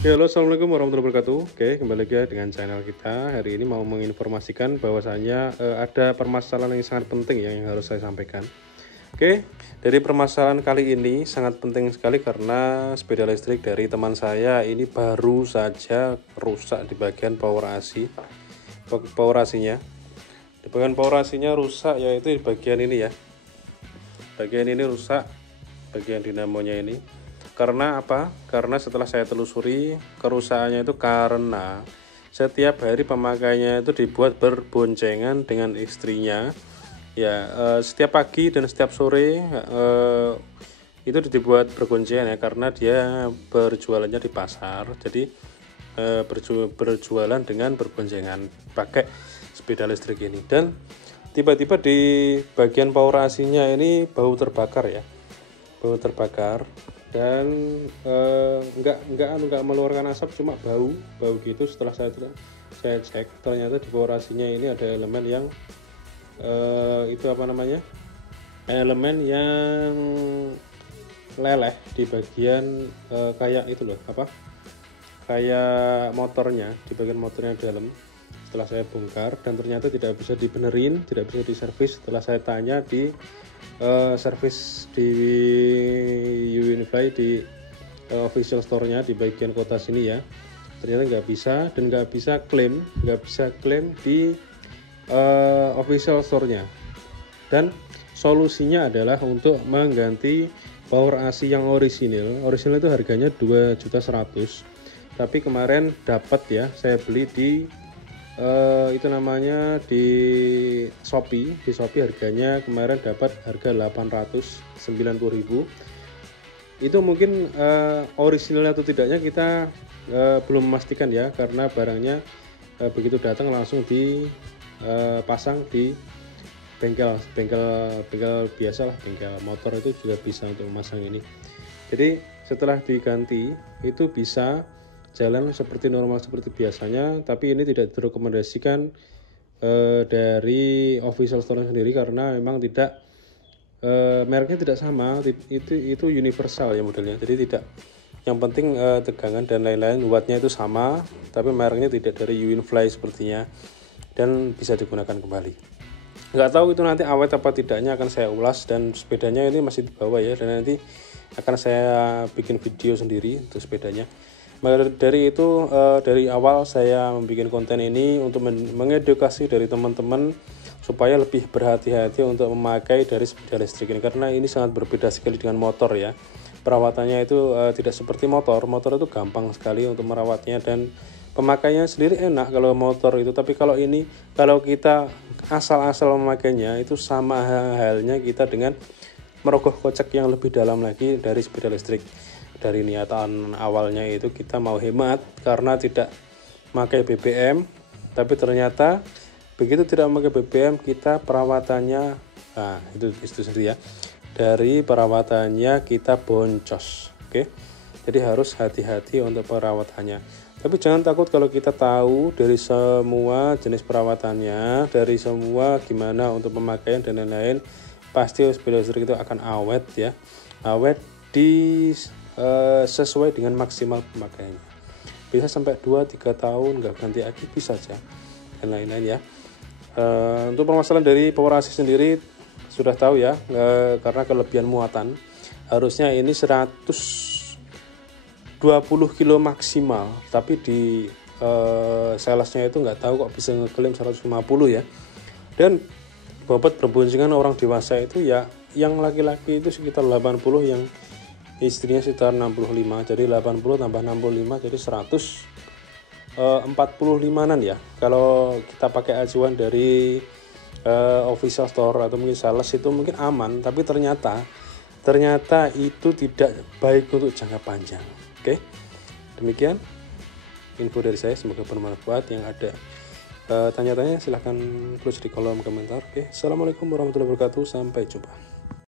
Halo, assalamualaikum warahmatullahi wabarakatuh. Oke, kembali lagi ya dengan channel kita. Hari ini mau menginformasikan bahwasanya ada permasalahan yang sangat penting ya yang harus saya sampaikan. Oke, dari permasalahan kali ini sangat penting sekali karena sepeda listrik dari teman saya ini baru saja rusak di bagian power AC. Power AC-nya. Di bagian power AC-nya rusak yaitu di bagian ini ya. Bagian ini rusak, bagian dinamonya ini. Karena apa? Karena setelah saya telusuri, kerusakannya itu karena setiap hari pemakainya itu dibuat berboncengan dengan istrinya. Ya, setiap pagi dan setiap sore itu dibuat berboncengan ya, karena dia berjualannya di pasar. Jadi berjualan dengan berboncengan pakai sepeda listrik ini. Dan tiba-tiba di bagian power AC-nya ini bau terbakar ya, bau terbakar. Dan nggak mengeluarkan asap, cuma bau gitu. Setelah saya cek, ternyata di power AC-nya ini ada elemen yang itu apa namanya, elemen yang leleh di bagian kayak itu loh, apa, kayak motornya, di bagian motornya dalam. Setelah saya bongkar dan ternyata tidak bisa dibenerin, tidak bisa diservis. Setelah saya tanya di servis di Unify di official store-nya di bagian kota sini ya, ternyata nggak bisa, dan nggak bisa klaim di official store-nya. Dan solusinya adalah untuk mengganti power AC yang orisinil itu harganya 2.100.000, tapi kemarin dapat ya, saya beli di itu namanya di Shopee. Harganya kemarin dapat harga 890.000. Itu mungkin orisinal atau tidaknya kita belum memastikan ya, karena barangnya begitu datang langsung dipasang di bengkel biasa lah, bengkel motor itu juga bisa untuk memasang ini. Jadi setelah diganti itu bisa jalan seperti normal seperti biasanya, tapi ini tidak direkomendasikan dari official store sendiri karena memang tidak mereknya tidak sama. Itu universal ya modelnya, jadi tidak, yang penting tegangan dan lain-lain wattnya itu sama, tapi mereknya tidak dari Unify sepertinya, dan bisa digunakan kembali. Nggak tahu itu nanti awet apa tidaknya, akan saya ulas. Dan sepedanya ini masih di bawah ya, dan nanti akan saya bikin video sendiri untuk sepedanya. Maka dari itu dari awal saya membuat konten ini untuk mengedukasi dari teman-teman supaya lebih berhati-hati untuk memakai dari sepeda listrik ini, karena ini sangat berbeda sekali dengan motor ya. Perawatannya itu tidak seperti motor itu gampang sekali untuk merawatnya, dan pemakainya sendiri enak kalau motor itu. Tapi kalau ini, kalau kita asal-asal memakainya, itu sama halnya kita dengan merogoh kocek yang lebih dalam lagi dari sepeda listrik. Dari niatan awalnya itu kita mau hemat karena tidak pakai BBM, tapi ternyata begitu tidak memakai BBM kita perawatannya, nah itu sendiri ya, dari perawatannya kita boncos. Oke, jadi harus hati-hati untuk perawatannya. Tapi jangan takut kalau kita tahu dari semua jenis perawatannya, dari semua gimana untuk pemakaian dan lain-lain, pasti sepeda listrik itu akan awet ya, awet di sesuai dengan maksimal pemakaiannya. Bisa sampai 2-3 tahun nggak ganti aki bisa saja, dan lain-lain ya. Untuk permasalahan dari power AC sendiri sudah tahu ya, karena kelebihan muatan harusnya ini 120 kilo maksimal, tapi di salesnya itu nggak tahu kok bisa ngeklaim 150 ya. Dan bobot berboncengan orang dewasa itu ya, yang laki-laki itu sekitar 80, yang istrinya sekitar 65, jadi 80 tambah 65 jadi 145an ya. Kalau kita pakai acuan dari official store atau mungkin sales itu mungkin aman, tapi ternyata itu tidak baik untuk jangka panjang. Oke, demikian info dari saya, semoga bermanfaat. Yang ada tanya-tanya silahkan tulis di kolom komentar. Oke, assalamualaikum warahmatullahi wabarakatuh, sampai jumpa.